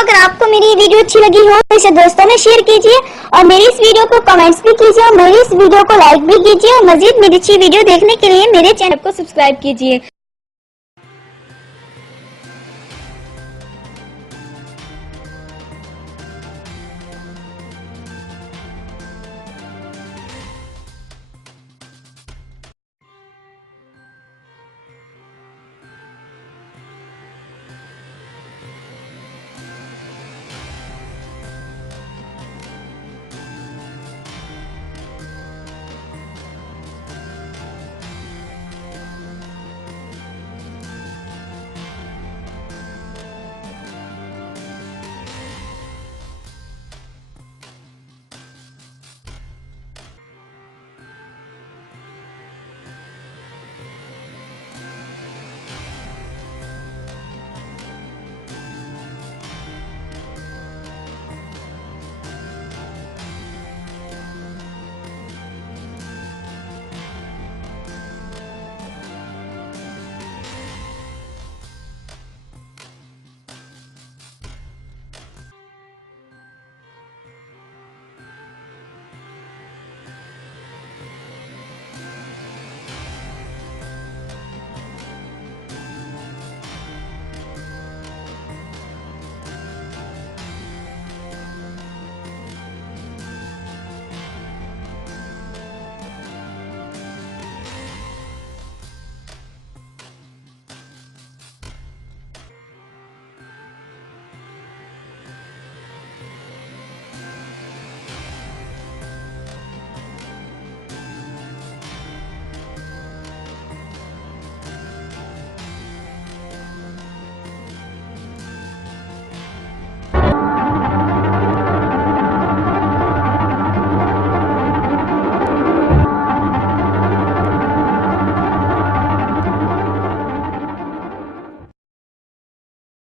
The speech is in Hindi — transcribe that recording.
अगर आपको मेरी वीडियो अच्छी लगी हो तो इसे दोस्तों में शेयर कीजिए और मेरी इस वीडियो को कमेंट्स भी कीजिए और मेरी इस वीडियो को लाइक भी कीजिए और मजीद मेरी अच्छी वीडियो देखने के लिए मेरे चैनल को सब्सक्राइब कीजिए।